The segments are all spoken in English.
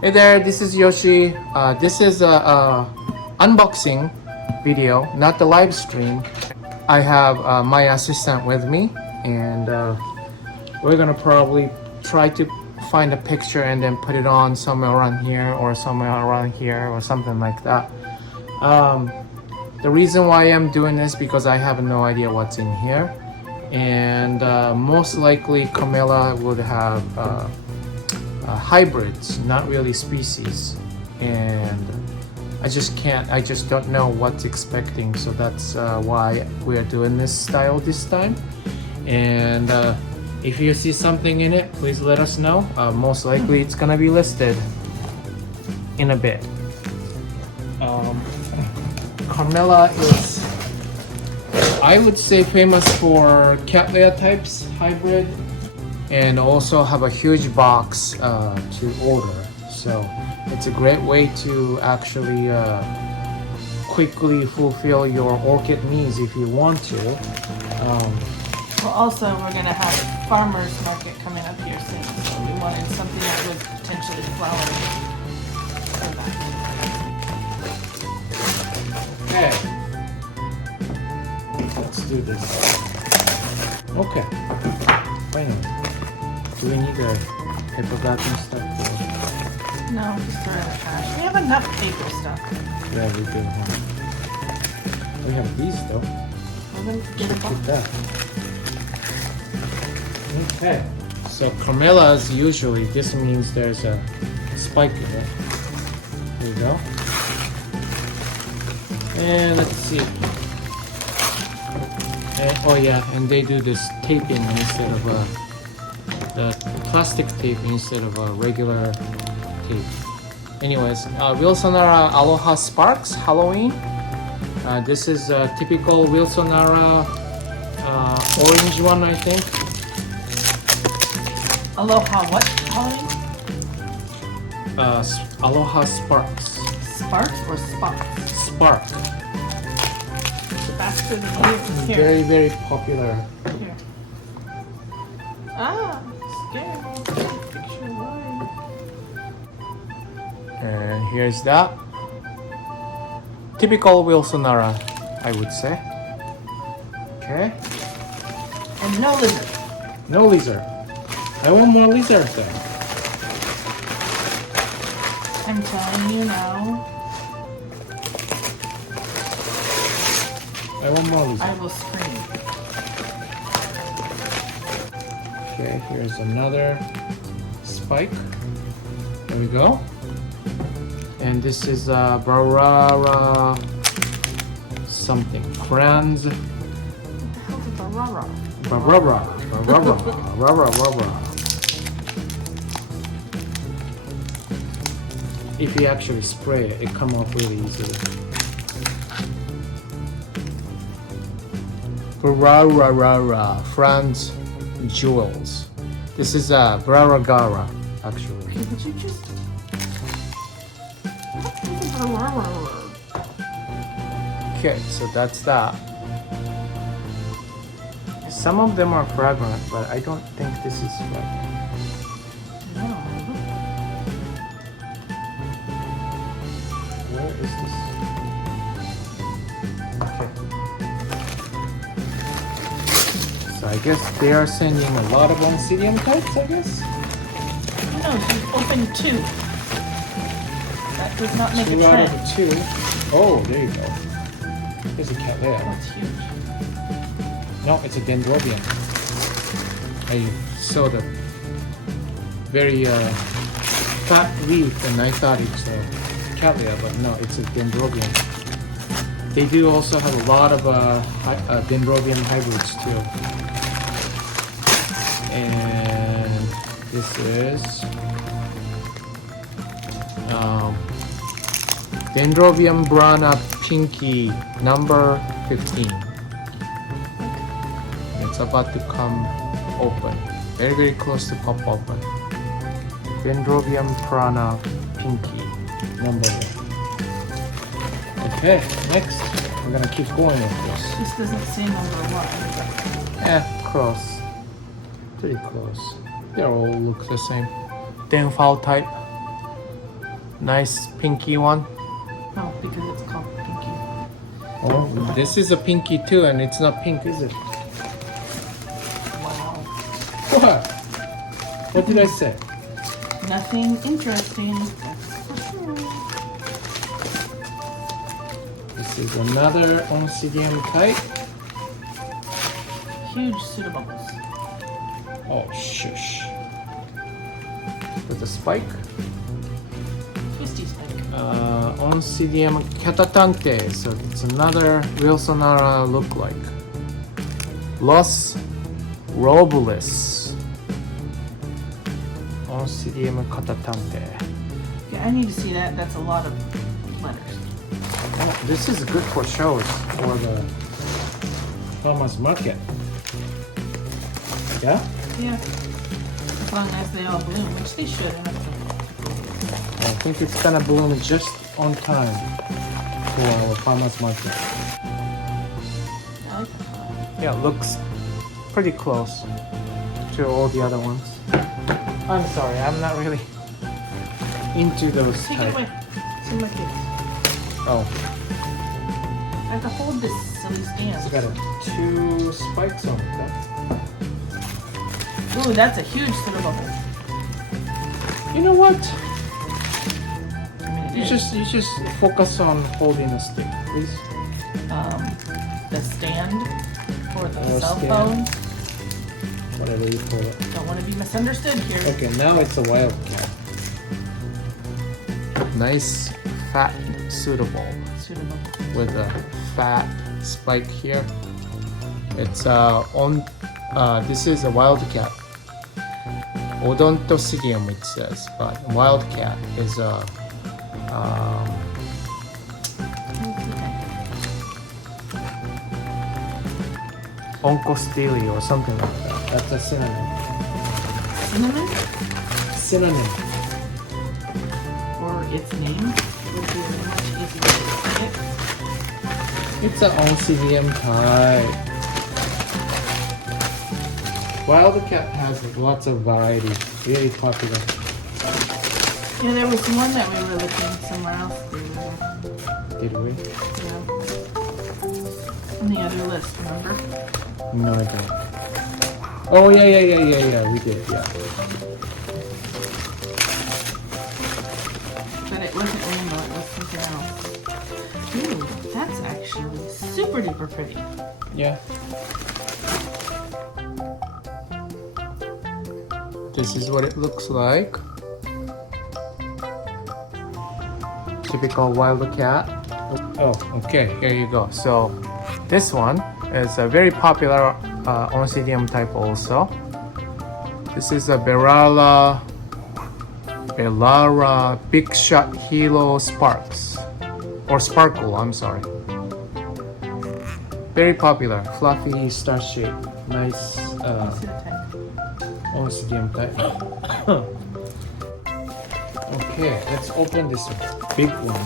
Hey there, this is Yoshi. This is a unboxing video, not the live stream. I have my assistant with me, and we're gonna probably try to find a picture and then put it on somewhere around here or somewhere around here or something like that. The reason why I'm doing this because I have no idea what's in here, and most likely Carmela would have hybrids, not really species, and I just don't know what's expecting, so that's why we're doing this style this time. And if you see something in it, please let us know. Most likely it's gonna be listed in a bit. Carmela is, I would say, famous for Cattleya types hybrid, and also have a huge box to order. So it's a great way to actually quickly fulfill your orchid needs if you want to. Well, also we're gonna have a farmer's market coming up here soon, so we wanted something that would potentially flower for that. Okay, let's do this. Okay, fine. Do we need a paper wrapping stuff? No, just throw it in the trash. We have enough paper stuff. Yeah, we do. Huh? We have these though. Well, then get a Look box. at that. Okay, so Carmela's usually, this means there's a spike in it. There you go. And let's see. And, oh yeah, and they do this taping instead of the plastic tape instead of a regular tape. Anyways, Wilsonara Aloha Sparks Halloween. This is a typical Wilsonara orange one, I think. Aloha what, Halloween? Aloha Sparks. Sparks or Spots? Spark. The faster the year. Here. Very, very popular. Here. Ah, scared. Picture one. And here's that. Typical Wilsonara, I would say. Okay. And no lizard. No lizard. I want more lizard then. I'm telling you now, I want more lizard. I will scream. Okay, here's another spike. There we go. And this is Barara something. Franz What the hell's a barara? Barara. If you actually spray it, it comes off really easily. Barara Franz Jewels. This is Baragara, actually. Okay, would you just... What is a barara? Okay, so that's that. Some of them are fragrant, but I don't think this is fragrant. No. Where is this? Okay. So I guess they are sending a lot of Oncidium types, I guess? No, you've opened two. That does not make a 2 out trend. of 2. Oh, there you go. There's a Cattleya. That's huge. No, it's a Dendrobium. I saw the very fat leaf and I thought it's a Cattleya, but no, it's a Dendrobium. They do also have a lot of Dendrobium hybrids too. And this is Dendrobium Brana Pinky number 15. It's about to come open. Very, very close to pop open. Dendrobium Prana Pinky number 1. Okay, next we're gonna keep going with this. This doesn't say number one. Close. Pretty close. They all look the same. Denfal type. Nice pinky one. Oh, because it's called pinky. Oh, this is a pinky too, and it's not pink, is it? Wow. What? What did I say? Nothing interesting. That's for sure. This is another Oncidium type. Huge pseudobubbles. Oh, shush. With a spike. Twisty spike. Oncidium catatante. So it's another Wilsonara look-like. Los Robles. Oncidium catatante. Yeah, I need to see that. That's a lot of letters. Oh, this is good for shows for the farmers market. Yeah? Yeah. As long as they all bloom, which they should. I think it's gonna bloom just on time for our farmers market. I like that. Yeah, it looks pretty close to all the other ones. I'm sorry, I'm not really into those Take it type. away. See my kids. Oh, I have to hold this silly stand. it's got 2 spikes on it. Ooh, that's a huge pseudobubble. You know what? I mean, it You is. just focus on holding a stick, please. The stand for the Oh, cell stand. phone. Whatever you call it. Don't want to be misunderstood here. Okay, now it's a wildcat. Nice fat suitable Pseudobubble. with a fat spike here. It's this is a wildcat. Odontosidium it says, but wildcat is a Oncostili or something like that. That's a synonym. Cinnamon? Synonym. Or its name would be much easier to say it. It's an Oncidium type. Wildcat has lots of variety. Really popular. Yeah, there was one that we were looking somewhere else. Did we? Yeah. On the other list, remember? No, I don't. Oh yeah. We did, yeah. But it wasn't rainbow, it was something else. Ooh, that's actually super duper pretty. Yeah. This is what it looks like. Typical wildcat. Oh, okay, here you go. So this one is a very popular Oncidium type also. This is a Belara Big Shot Hilo Sparks. Or Sparkle, I'm sorry. Very popular, fluffy, star shape, nice See the tank. Oncidium type. Okay, let's open this big one.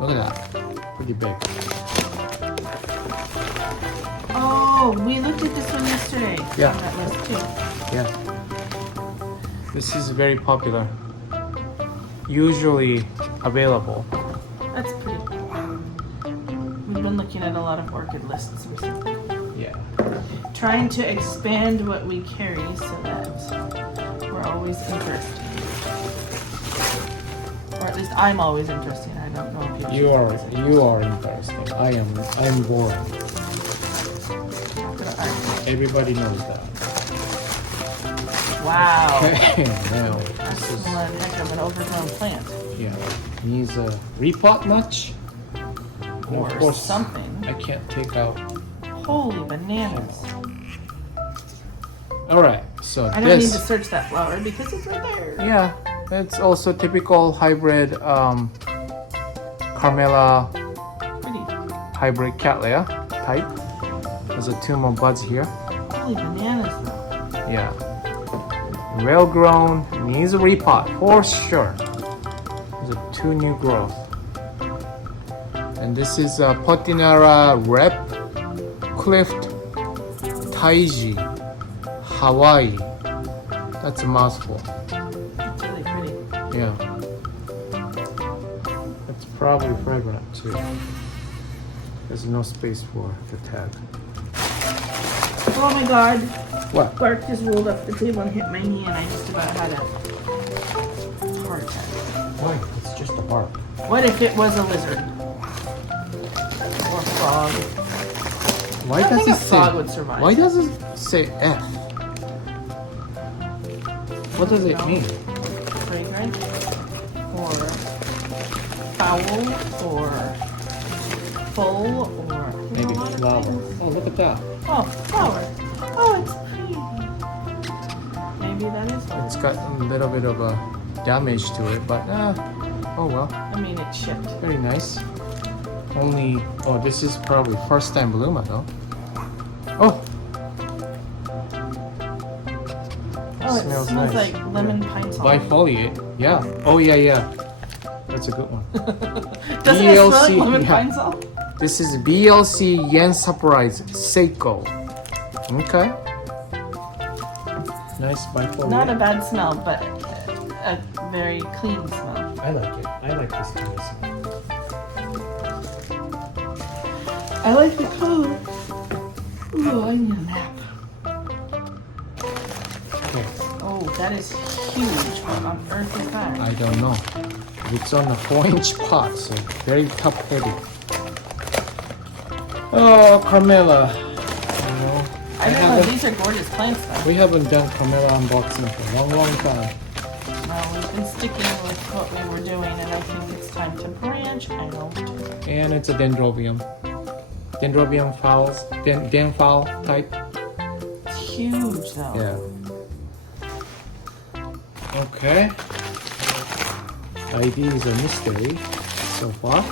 Look at that, pretty big. Oh, we looked at this one yesterday. Yeah. On that list too. Yeah. This is very popular. Usually available. That's pretty. We've been looking at a lot of orchid lists recently. Yeah. Trying to expand what we carry so that we're always interested. Or at least I'm always interested. I don't know if You are interesting. I am boring. Everybody knows that. Wow. Okay, now That's this is one heck of an overgrown plant. yeah. Needs a repot much. And Or of course, something. I can't take out. Holy bananas. All right, so I don't need this. to search that flower because it's right there. Yeah, it's also typical hybrid Carmela Pretty. hybrid Cattleya type. There's a 2 more buds here. Holy bananas though. Yeah. Well grown, needs a repot for sure. There's a 2 new growth. And this is a Potinara Rep Clift Taiji Hawaii. That's a mouthful. It's really pretty. Yeah. Probably fragrant too. There's no space for the tag. Oh my god. What? Bark just rolled off the table and hit my knee, and I just about had a heart attack. Why? It's just a bark. What if it was a lizard? Or frog? Why I don't does think it a say? frog would survive. Why does it say F? What does it mean? Fragrant? Or foul? Or full? Or Maybe a lot of flower. things. Oh, look at that. Oh, flower. Oh, it's pretty. Maybe that is what It's got a little bit of a damage to it, but oh well. I mean, it shipped. Very nice. Only, oh, this is probably first time bloomer though. Oh! Oh, it Smells smells nice. like lemon pine salt. Bifoliate. Yeah. Oh, yeah, yeah. That's a good one. Doesn't it smell like BLC, lemon yeah. pine salt? This is BLC Yen Surprise Seiko. Okay. Nice bifoliate. Not a bad smell, but a very clean smell. I like it. I like this kind of smell. I like the color. Ooh, I need a nap. Okay. Oh, that is huge. What on earth is that? I don't know. It's on a 4-inch pot, so very top heavy. Oh, Carmela. You know, I don't know. These are gorgeous plants, though. we haven't done Carmela unboxing for a long, long time. Well, we've been sticking with what we were doing, and I think it's time to branch out. And it's a dendrobium. Dendrobium fowls. Den fowl type. It's huge, though. Yeah. Okay. ID is a mystery so far.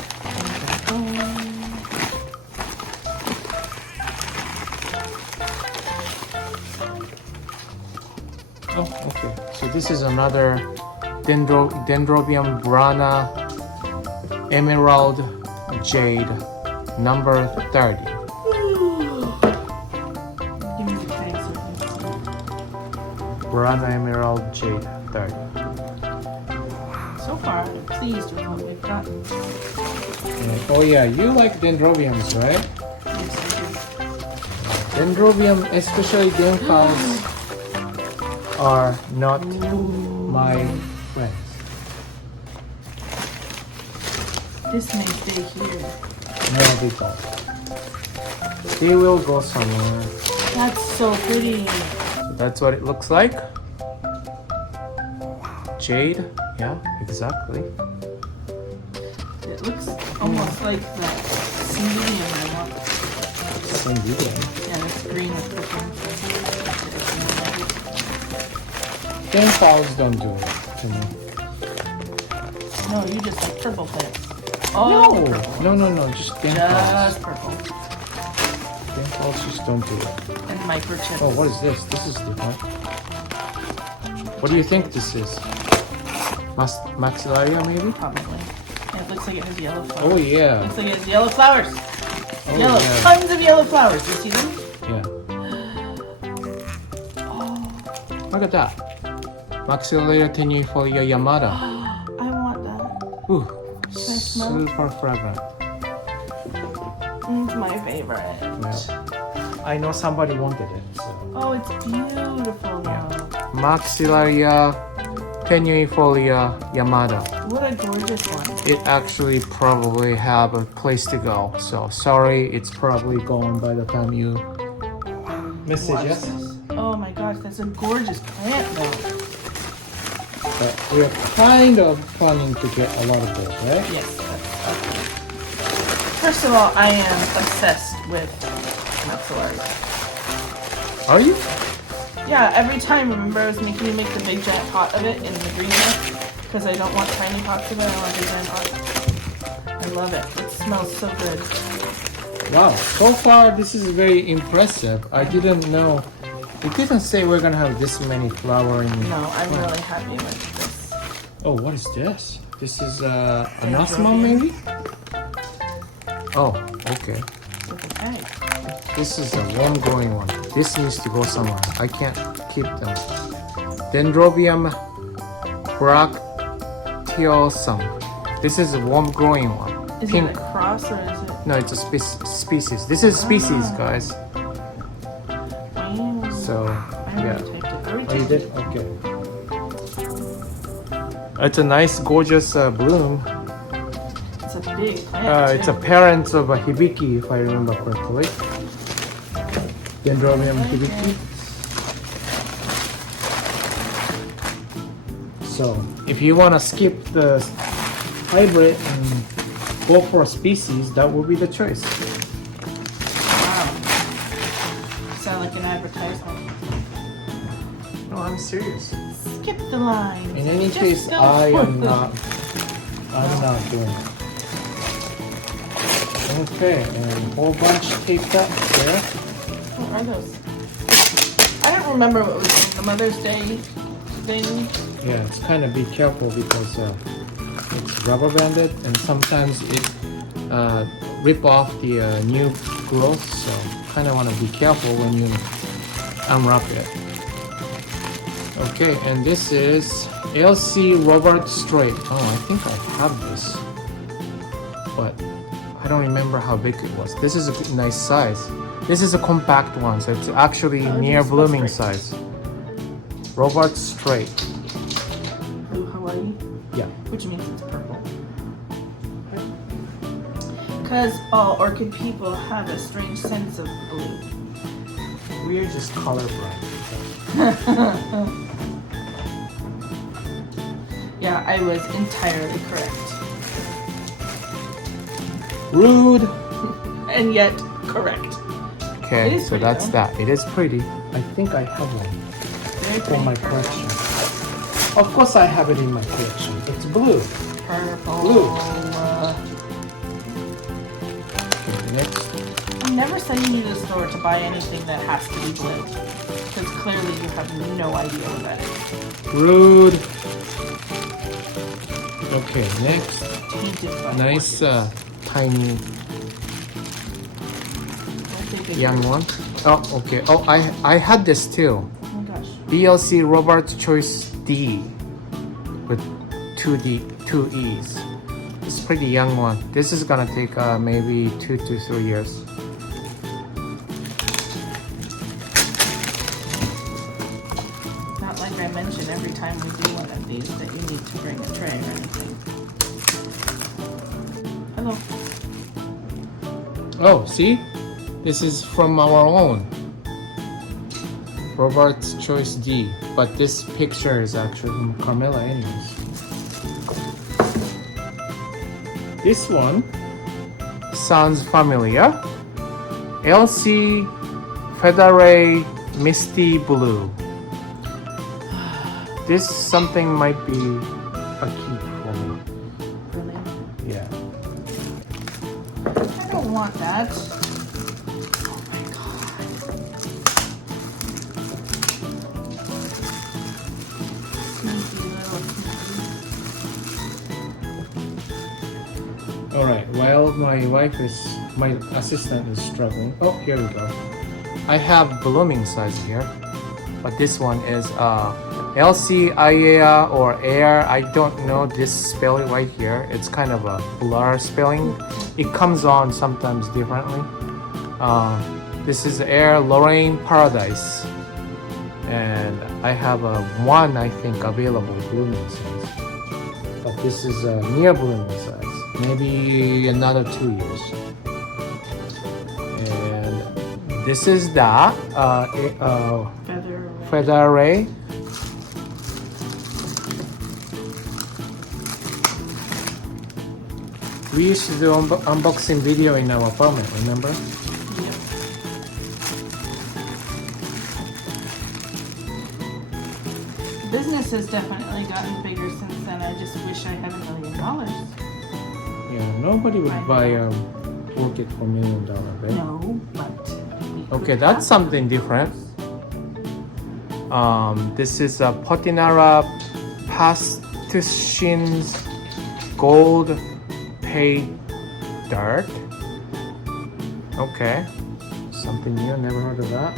Oh, okay. So this is another Dendrobium brana emerald jade number 30. Give me the tag so I can see. Brana emerald jade 30. So far, I'm pleased with what we've got. Oh yeah, you like dendrobiums, right? Yes, Dendrobium, especially denfals, are not my friends. This may stay here. No, they don't. They will go somewhere. That's so pretty. So that's what it looks like. Jade, yeah, exactly. It looks almost like the medium I want. Same medium. Yeah, it's green with purple. Denfals don't do it to me. No, you just like purple plants. Oh, the purple. No, just denfals. Just purple. Denfals just don't do it. And microchips. Oh, what is this? This is different. What do you think this is? Maxillaria, maybe? Probably. Yeah, it looks like it has yellow flowers. Oh, yeah. Looks like it has yellow flowers. Oh, Yellow. yeah. Tons of yellow flowers. You see them? Yeah. Look at that. Maxillaria tenuifolia Yamada. I want that. Ooh, smell? super fragrant. It's my favorite. Yeah. I know somebody wanted it. So. Oh, it's beautiful now. Maxillaria tenuifolia Yamada. What a gorgeous one. It actually probably have a place to go. So sorry, it's probably gone by the time you message Watch us. this. Oh my gosh, that's a gorgeous plant though. But we're kind of planning to get a lot of those, right? Yes, that's okay. First of all, I am obsessed with Maxillaria. Are you? Yeah, every time, remember I was making you make the big giant pot of it in the greenhouse? Because I don't want tiny pots of it, I want big giant pots. I love it. It smells so good. Wow, so far this is very impressive. I didn't know. It didn't say we're gonna have this many flowering. No, I'm really happy with this. Oh, what is this? This is an osmum maybe? Oh, okay. With a tag. This is a long growing one. This needs to go somewhere. I can't keep them. Dendrobium bracteosum. This is a warm growing one. Is Pink. it a cross or is it? No, it's a species. This is species, guys. Wow. So, I yeah. already typed it. I already Oh, you typed did? Okay. It's a nice, gorgeous bloom. it. It's a big plant. It's a parent of a hibiki, if I remember correctly. Dendrobium hibiki. So, if you want to skip the hybrid and go for a species, that would be the choice. Wow. Sound like an advertisement. No, I'm serious. Skip the line. In any Just case, go I for am it. not doing it. Okay, and a whole bunch taped up there. What are those? I don't remember what was the Mother's Day thing. Yeah, it's kind of be careful because it's rubber banded and sometimes it rip off the new growth. So kind of want to be careful when you unwrap it. Okay, and this is LC Robert Straight. Oh, I think I have this, but I don't remember how big it was. This is a nice size. This is a compact one, so it's actually near blooming size. Robert Straight. Blue Hawaii, Yeah. which means it's purple. Because all orchid people have a strange sense of blue. We are just colorblind. Yeah, I was entirely correct. Rude. And yet correct. It Okay, is so pretty, that's though. that. It is pretty. I think I have one Very for pretty my purple. collection. Of course, I have it in my collection. It's blue. Purple. Blue. Uh, Okay, next. I never send you to the store to buy anything that has to be blue. Because clearly you have no idea what that is. Rude. Okay, next. Tainted by Nice tiny orchids. Don't think they young do. one. Oh, okay. Oh, I had this too. Oh my gosh. BLC Robert's Choice D with two E's. It's a pretty young one. This is gonna take maybe 2 to 3 years. Not like I mention every time we do one of these that you need to bring a tray or anything. Hello. Oh, see? This is from our own. Robert's Choice D. But this picture is actually from Carmela anyways. This one sounds familiar. LC Federae Misty Blue. This something might be a keep for me. Really? Yeah. I don't want that. Oh my god. Sneaky little sneaky. Alright, while my assistant is struggling. Oh, here we go. I have blooming size here. But this one is LCIA or air. I don't know this spelling right here. It's kind of a blur spelling. It comes on sometimes differently. This is Air Lorraine Paradise. And I have one, I think, available blooming size. But this is a near blooming size. Maybe another 2 years. And this is the Feather array. Federae. We used to do unboxing video in our apartment, remember? Yep. Business has definitely gotten bigger since then. I just wish I had $1 million. Yeah, nobody would buy a orchid for $1 million, right? No, but we could Okay, that's have something different. This is a Potinara Pastushin's Gold Pay Dirt. Okay, something new, never heard of that.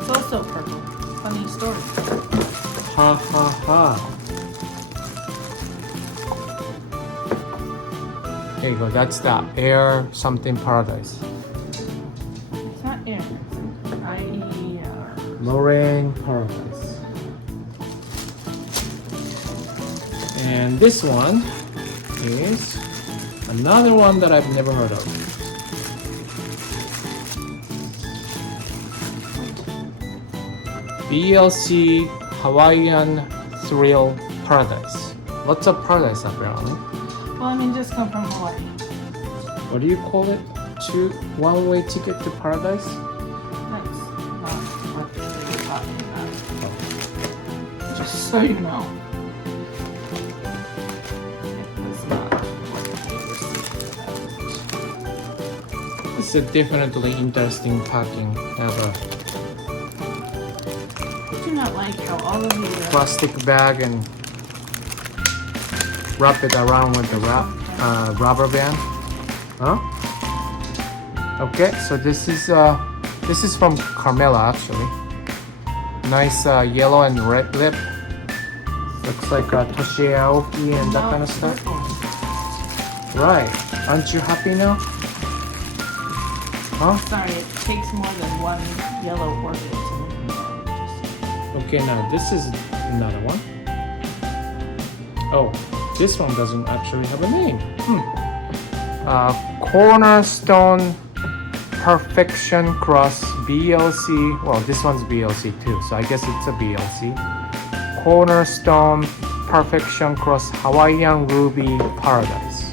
It's also purple. Funny story. Ha ha ha. There you go. That's the air something paradise. It's not air. I-E-R. Lorraine paradise. And this one is another one that I've never heard of. BLC Hawaiian Thrill Paradise. Lots of paradise apparently. Well, I mean, just come from Hawaii. What do you call it? One-way ticket to paradise? That's not what they're talking about. Just so you know. It's not what they were saying about. It's a definitely interesting packing ever. I do not like how all of the Plastic bag and wrap it around with the rubber band. Huh? Okay, so this is from Carmela actually. Nice yellow and red lip. Looks like Toshi Aoki and that kind of stuff. Right. Aren't you happy now? Huh? Sorry, it takes more than one yellow orchid to make me Okay, now this is another one. Oh, this one doesn't actually have a name. Cornerstone Perfection Cross BLC. Well, this one's BLC too, so I guess it's a BLC. Cornerstone Perfection Cross Hawaiian Ruby Paradise.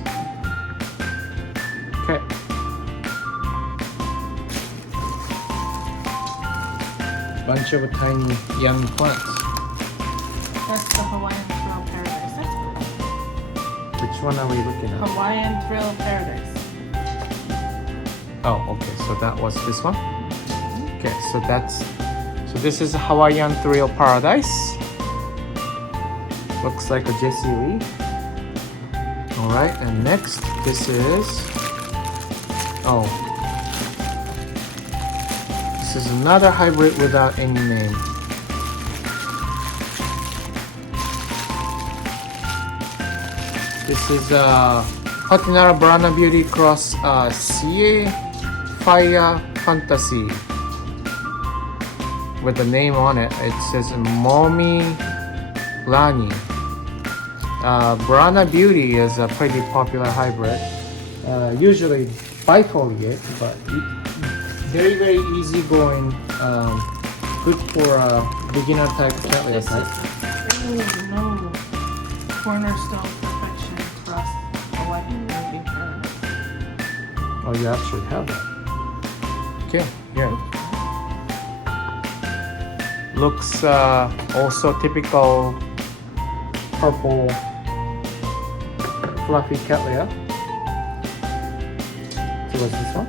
Okay. Bunch of tiny young plants. That's the Hawaiian Thrill Paradise. That's cool. Which one are we looking at? Hawaiian Thrill Paradise. Oh, okay. So that was this one. Okay, so this is Hawaiian Thrill Paradise. Looks like a Jessie Lee. All right, and next this is this is another hybrid without any name. This is Patinara Brana Beauty Cross CA Fire Fantasy. With the name on it, it says Momi Lani. Brana Beauty is a pretty popular hybrid. Usually bifoliate, but very, very easygoing. Good for beginner type cattleya This type. is, no. Cornerstone Perfection Cross Hawaiian Ruby Paradise. Oh, you actually have that. Okay, here. Looks also typical purple fluffy cattleya. So what's this one?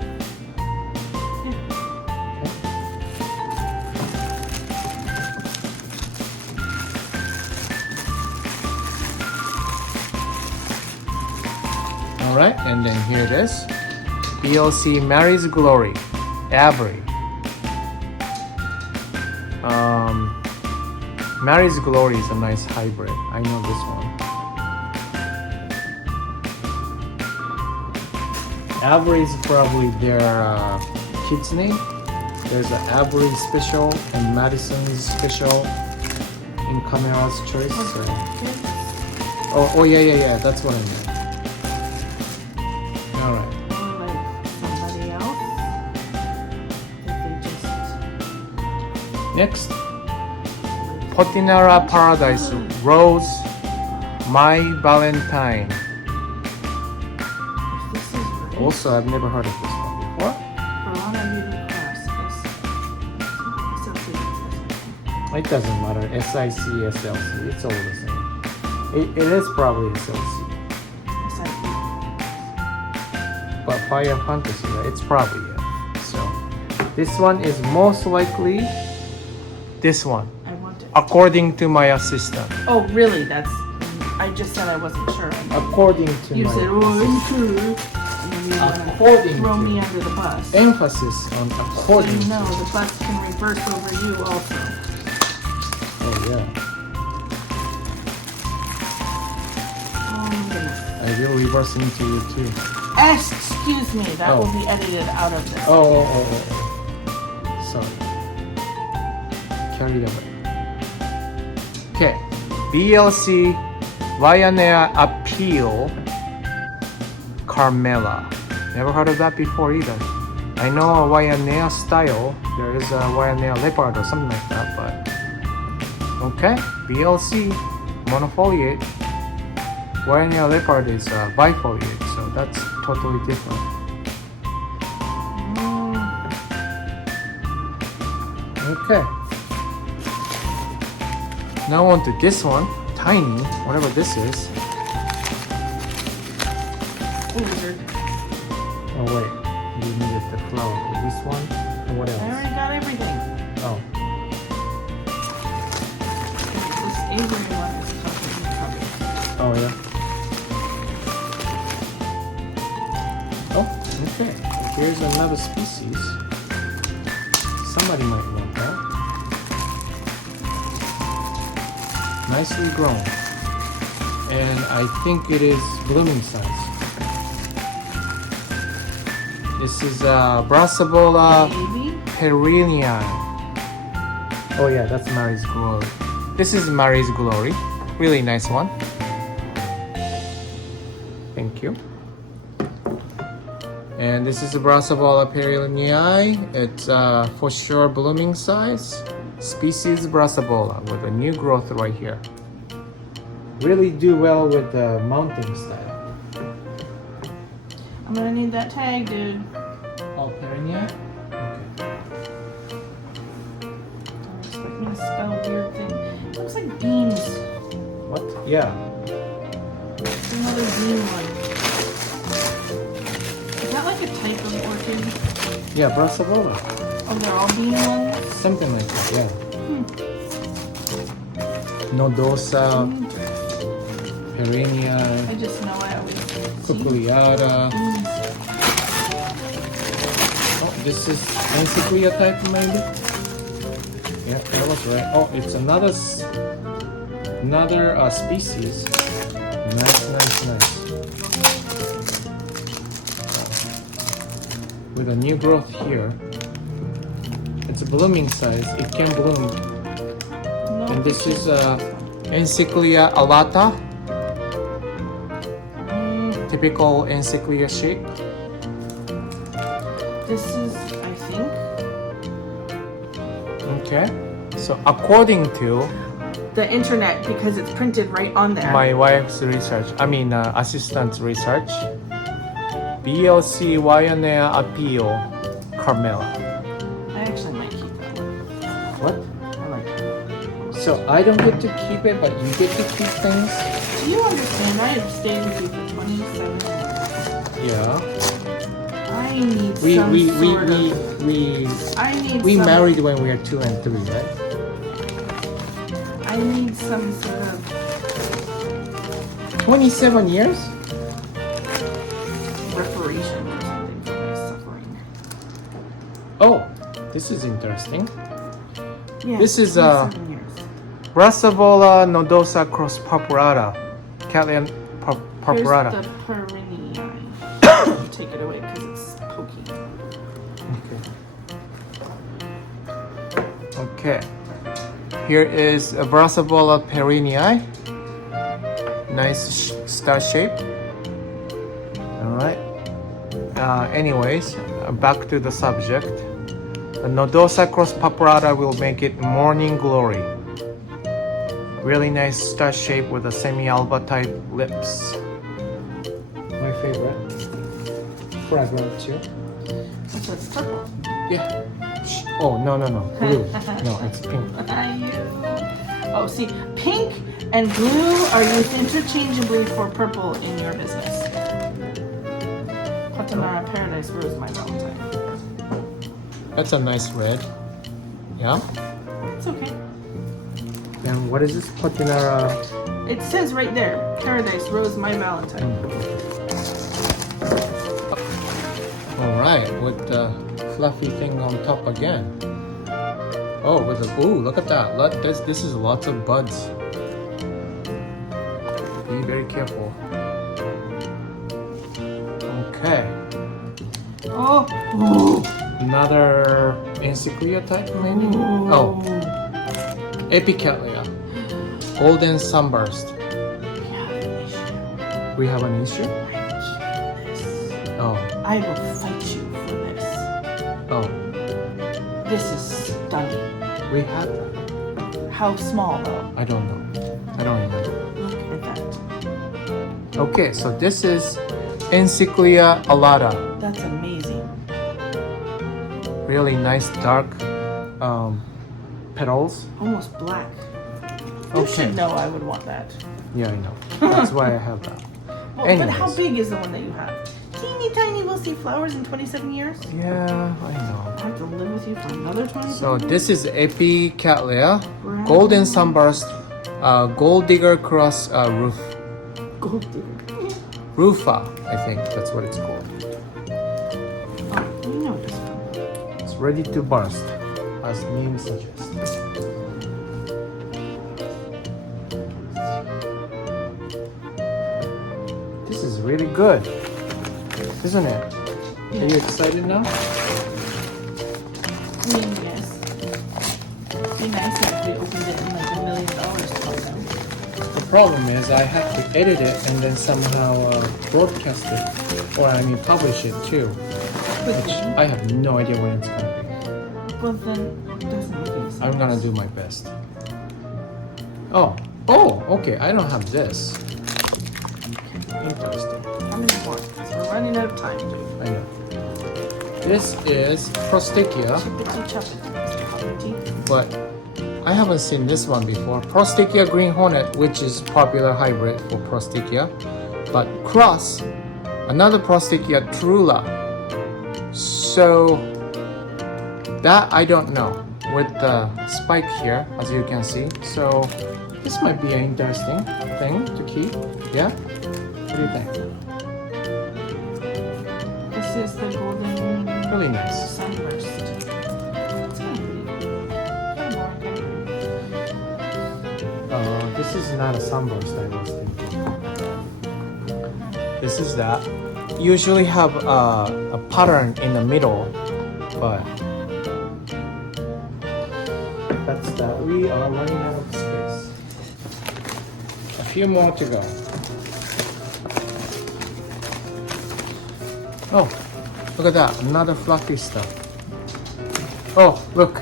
Alright, and then here it is. BLC Mary's Glory, Avery. Mary's Glory is a nice hybrid. I know this one. Avery is probably their kid's name. There's an Avery Special and Madison's Special in Carmela's Choice. So. Oh yeah. That's what I meant. All right. Or like somebody else. If they just Next, Patinara Paradise Rose My Valentine. This is great. Also, I've never heard of this one before. Brana Beauty Cross. SLC. It doesn't matter. SIC, SLC, it's all the same. It is probably SLC. But Fire Fantasy, right? It's probably it. So, this one is most likely this one, I want it. according to my assistant. Oh, really? That's. I just said I wasn't sure. According to You my said, "Oh, are you sure?" And then you wanna According throw to. me under the bus. Emphasis on So according you know, to. the bus can reverse over you also. Oh yeah. something. I will reverse into you too. Excuse me, that Oh. will be edited out of this. Oh. Sorry. Carried away. Okay. BLC Vianair Appeal Carmela. Never heard of that before either. I know a Vianair style. There is a Vianair leopard or something like that, but okay. BLC monofoliate. Vianair leopard is bifoliate, so that's totally different. Okay. Now on to this one. Tiny, whatever this is. Weird. Oh wait, you needed the flower. This one and what I else? already got everything. Oh, This Avery one is completely covered. oh yeah. Oh, okay. Here's another species. Somebody might want that. Nicely grown. And I think it is blooming size. This is Brassivola Maybe? perennial. Oh yeah, that's Mary's Glory. This is Mary's Glory. Really nice one. Thank you. And this is a Brassivola perennial. It's for sure blooming size. Species Brassivola with a new growth right here. Really do well with the mounting style. I'm gonna need that tag, dude. Oh, perennial? Okay. Don't expect me to spell weird thing. It looks like beans. What? Yeah. It's another bean one. Is that like a type of orchid? Yeah, Brassivola. Oh, they're all bean ones? Something like that, yeah. Nodosa, perennial, I just know I always see cuculiata. beans. Oh, this is Encyclia type maybe? Yeah, that was right. Oh, it's another species. Nice. With a new growth here. It's a blooming size. It can bloom. No, And this is Encyclia alata. Typical Encyclia shape. this is, I think, Okay. So according to the internet because it's printed right on there. my wife's research, assistant's research, BLC Vianair Appeal Carmela. I actually might keep that one. What? I like it. So I don't get to keep it, but you get to keep things? Do you understand? I have stayed with you for 27 years. Yeah. I need We some sort of... I need we some, married when we were 2 and 3, right? I need some sort of 27 years? reparation or something for my suffering. Oh, this is interesting. Yeah, This is, 27 years. Brassivola nodosa cross purpurata. Cattleya purpurata. Here's the perennial. Take it away because it's pokey. Okay. Here is a Brassivola perennial. Nice star shape. Alright. Anyways, back to the subject. The nodosa cross purpurata will make it morning glory. Really nice star shape with a semi-alba type lips. My favorite. Fragrant too. So it's purple. Yeah. Oh, no. Blue. No, it's pink. Oh, see, pink and blue are used interchangeably for purple in your business. Patanara Paradise Rose, my Valentine. That's a nice red. Yeah. It's okay. And what is this Patinara? It says right there, Paradise Rose, my Valentine. Alright, with the fluffy thing on top again. Oh, with the, ooh, look at that. This is lots of buds. Be very careful. Oh. Ooh. Another Encyclia type, maybe? Ooh. Oh, Epicattleya. Golden Sunburst. We have an issue? Oh. I will fight you for this. Oh. This is stunning. We had that. How small though? I don't know. I don't remember. Look at that. Okay, so this is Encyclia alata. That's amazing. Really nice dark petals. Almost black. You Okay. should know I would want that. Yeah, I know. That's why I have that. Oh, but how Anyways. big is the one that you have? Teeny tiny, we'll see flowers in 27 years. Yeah, I know. I have to live with you for another 27 So years. this is Epicattleya, Golden Sunburst, Gold Digger Cross Gold digger. Rufa, I think that's what it's called. Oh, we know this one. It's ready to burst, as name suggests. This is really good, isn't it? Are you excited now? I mean, yes. It'd be nice if we opened it in like $1 million sometime. The problem is I have to edit it and then somehow broadcast it, or I mean publish it too, which I have no idea when it's gonna be. Well, then it doesn't make any sense. I'm gonna do my best. Oh, okay, I don't have this. Interesting. How many more? Because we're running out of time, dude. I know. This is Prosticchia, Chippity choppity. but I haven't seen this one before. Prosticchia Green Hornet, which is popular hybrid for Prosticchia, but cross another Prosticchia Trula. So that I don't know with the spike here, as you can see. So this might be an interesting thing to keep. Yeah? What do you think? This is the golden Really nice. sunburst. It's kind of pretty. Kind of boring. This is not a sunburst, I was thinking. This is that. Usually have a pattern in the middle, but that's that. We are running out of space. A few more to go. Oh, look at that. Another fluffy stuff. Oh, look.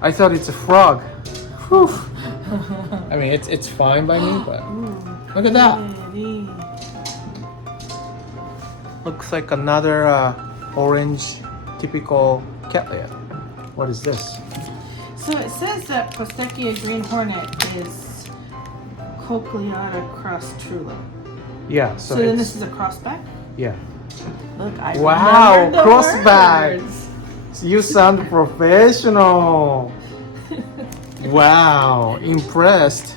I thought it's a frog. Whew. I mean, it's fine by me, but look at that. Pretty. Looks like another orange typical cattleya. What is this? So it says that Prosticchia Green Hornet is Cochleata cross Trula. Yeah, So so then it's, this is a crossback? yeah. Look, I Wow, remembered the crossback. words. You sound professional. Wow, impressed.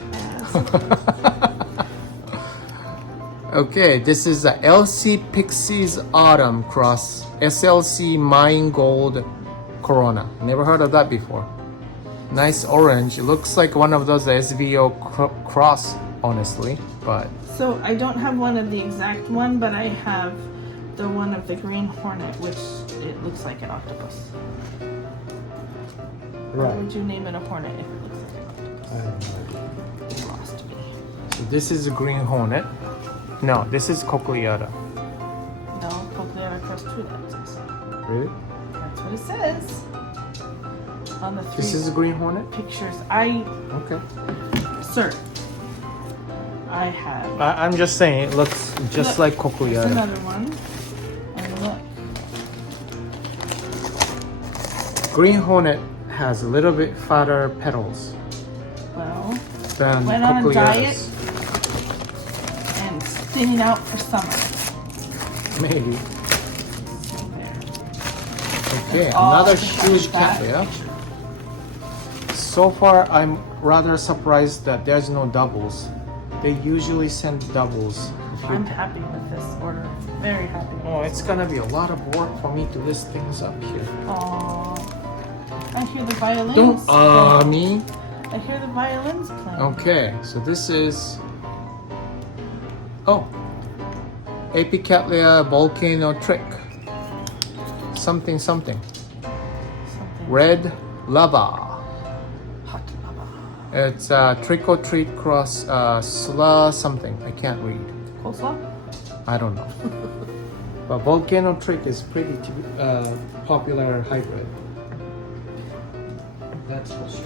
Okay, this is a LC Pixies Autumn cross SLC Mine Gold Corona. Never heard of that before. Nice orange. It looks like one of those SVO cross, honestly, but So I don't have one of the exact one, but I have the one of the Green Hornet, which it looks like an octopus. Why right. would you name it a hornet if it looks like an I have no idea. octopus? You lost me. So this is a Green Hornet. No, this is Cochleata. No, Cochleata cross Trula, it says. Really? That's what it says. On the three This is a Green Hornet? pictures. Okay. Sir, I have. I'm just saying, it looks just like There's Cochleata. another one. And look. Green Hornet has a little bit fatter petals Well, than went on a diet Cochleatas. and stinging out for summer. Maybe. There. Okay, All another to huge that cattleya. picture. So far, I'm rather surprised that there's no doubles. They usually send doubles. If you- I'm happy with this order. Very happy. Oh, it's gonna be a lot of work for me to list things up here. Aww. I hear the violins. Don't playing. me. I hear the violins playing. Okay, so this is Epicattleya Volcano Trick. something something. Something. Red lava. Hot lava. It's trick or treat cross sla something. I can't read. Coleslaw? I don't know. But volcano trick is pretty popular hybrid. That's for sure.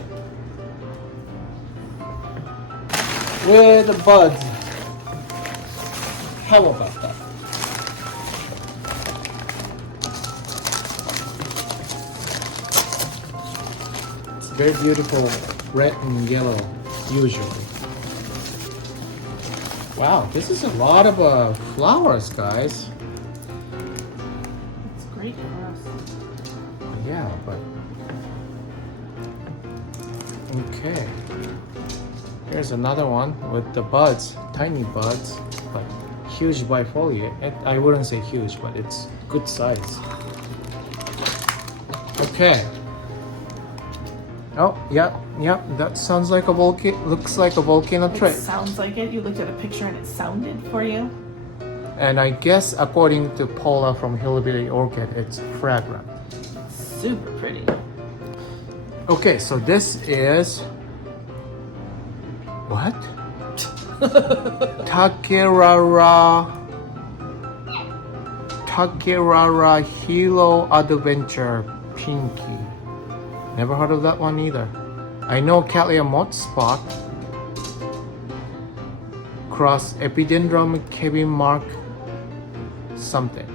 With the buds. How about that? It's very beautiful, red and yellow, usually. Wow, this is a lot of flowers, guys. It's great for us. Yeah, but okay. Here's another one with the buds, tiny buds, but huge bifoliate. I wouldn't say huge, but it's good size. Okay. Oh, yeah, that sounds like a volcano. Looks like a volcano It trick. sounds like it. You looked at a picture and it sounded for you. And I guess according to Paula from Hillbilly Orchid, it's fragrant. Super pretty. Okay, so this is what? Takirara Hilo Adventure Pinky. Never heard of that one either. I know Cattleya Moth Spot. Cross Epidendrum Kevin Mark something.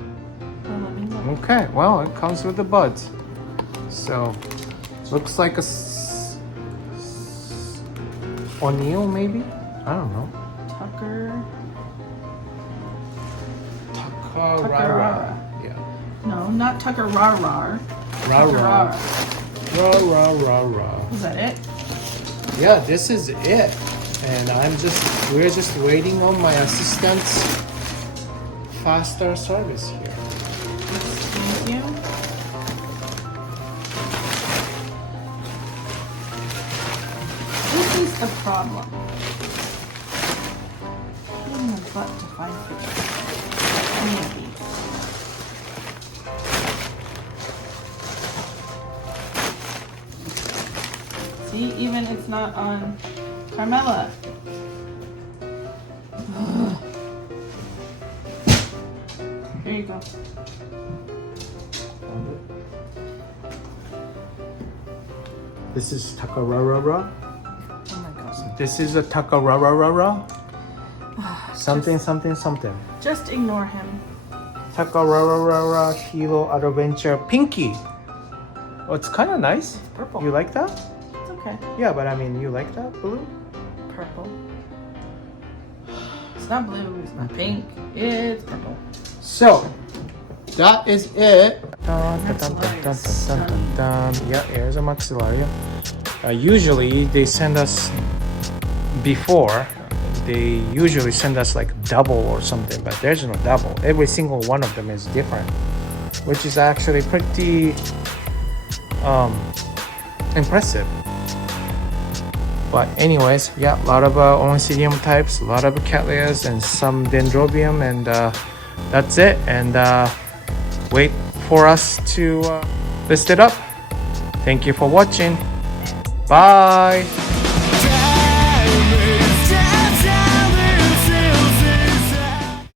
Well, let me look. Okay, well, it comes with the buds. So, looks like a O'Neill maybe? I don't know. Takarara. Yeah. No, not Tucker Rar Rar. Ra Tucker ra. Rar. Ra ra ra ra. Is that it? Yeah, this is it. And we're just waiting on my assistant's faster service here. Thank you. This is the problem. Pain in the butt to find pictures. Any of these. See, even it's not on Carmela. Here you go. This is Takarara. Oh my gosh. This is a Takarara. Something, something, something. Just ignore him. Takarara Hilo Adventure Pinky. Oh, it's kind of nice. It's purple. You like that? It's okay. Yeah, but I mean, you like that blue? Purple. It's not blue, it's not pink, it's purple. So, that is it. Yeah, here's a maxillaria. Usually, they send us before. They usually send us like double or something, but there's no double. Every single one of them is different, which is actually pretty impressive. But anyways, yeah, a lot of Oncidium types, a lot of Cattleyas, and some Dendrobium, and that's it. And wait for us to list it up. Thank you for watching. Bye.